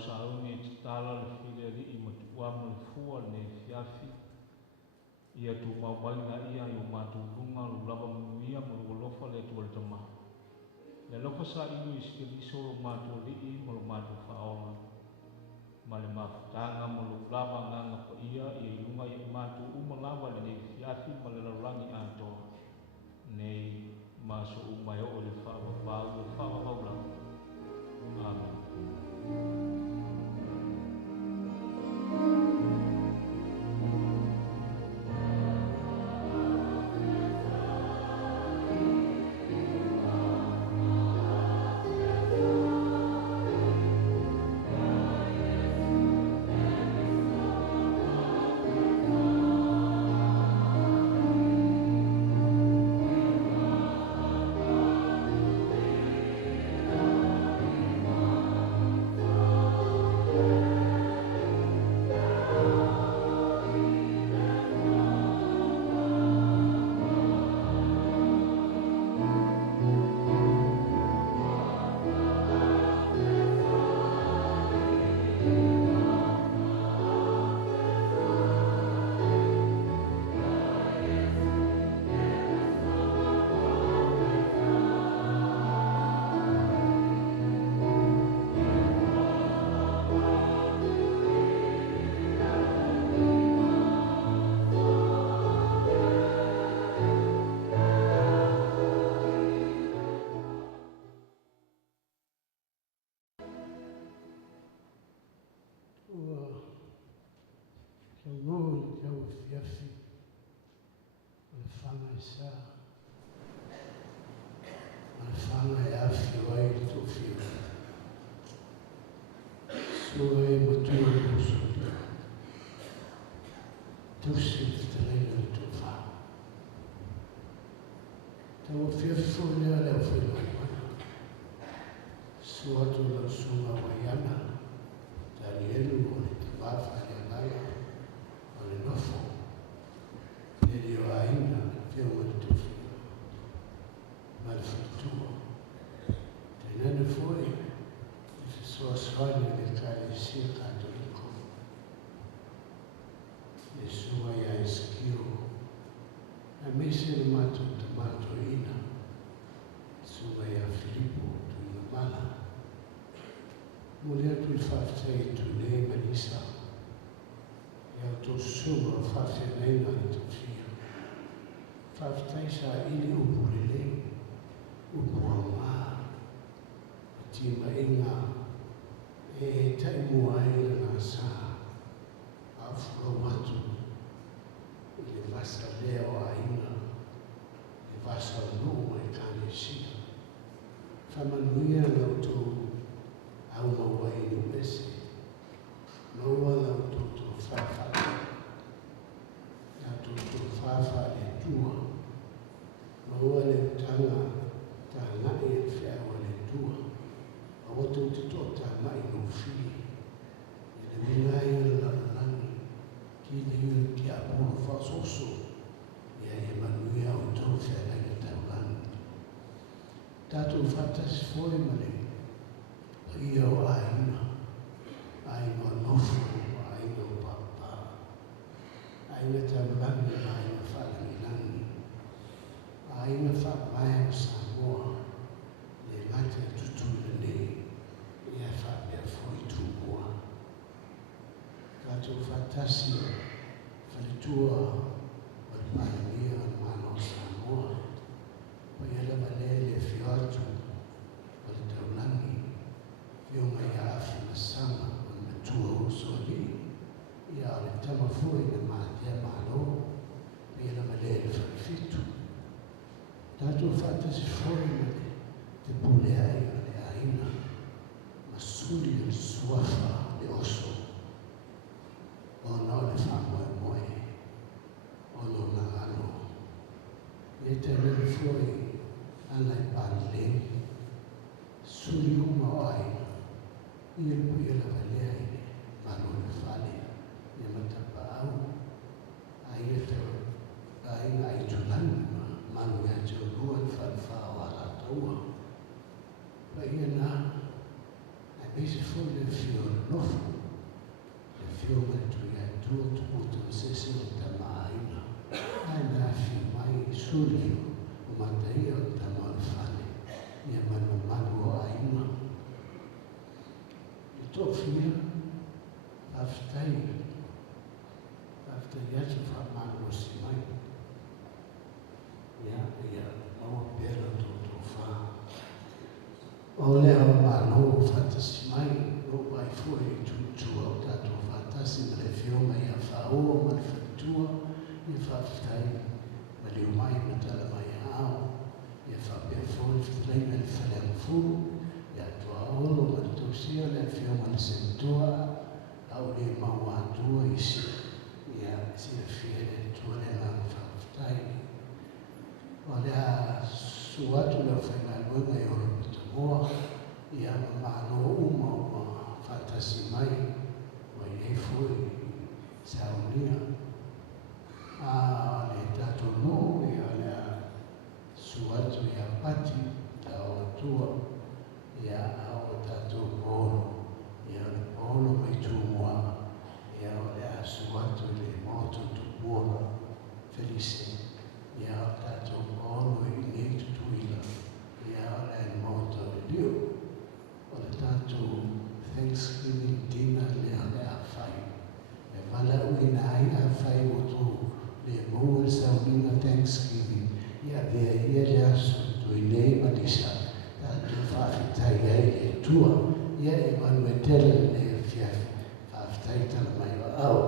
sauni tala le file li I matuamu le fua le fiafi ia tu maumaina ia i o matulunga lulava munuia mo lolofa le tu le tama. Le loko sa inu I sikiliso lo matu li I mo lo matu faonga. Ma le mafutanga mo lulava nganga pa ia I ilunga I matu umalava le nei fiafi ma le lalangi antoa. Nei maso umai o le whawa Amen. visi fu le fiore nofu, le fiore tu ia tu puto sesi o tamaina, ai nafi mai sulio, o mataia o tamalfane, ia manu o aina. I tō fia, aftai atu whamanu o si mai. Ia, maua pera tō wha. O lea o manu whatasi mai, o mai fua i tūtua o tātou whatasi ma le whioma i a whaoa ma le whatua, i whaftai ma le umai ma tala mai hao, i a whapea fōi whatrei me le whalea furu, i a tua olo ma le tōsia le whioma le sentua, au le maua atua i si, i a si a fia le tua le nang whaftai. O lea suatu le whainga luenga i ora Moa, i ama mano uma o whatasi mai, o i fui saunia. A le tato no, i a lea suatu i a pati, ta o tua, i a o tato polo, i a le polo mai tūmua, i a o lea suatu i le moto tūpura, felice, i a o tato polo i nei tutuila, i a o lea moto Dio, o le tātou Thanksgiving dinner le a whai. E wala uina ai a whai o tō le mua sauninga Thanksgiving. Ia vea ia le asu tu i nei malisa. Tātou whawhitai ai e tua. Ia e manu e tele le fiafi. Whawhitai tala mai wa au.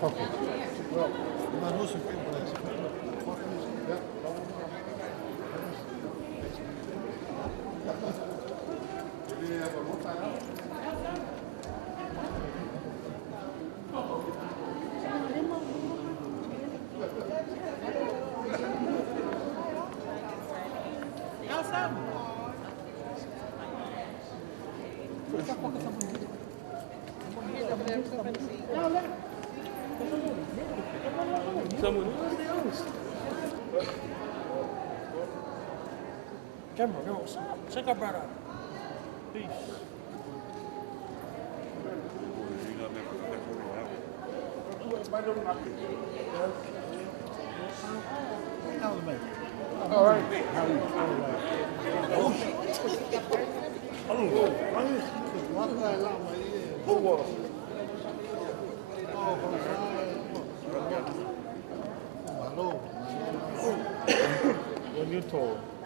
Okay. Maar hoe is het? Camera, no. Check out, brother. Peace. All right. When you told.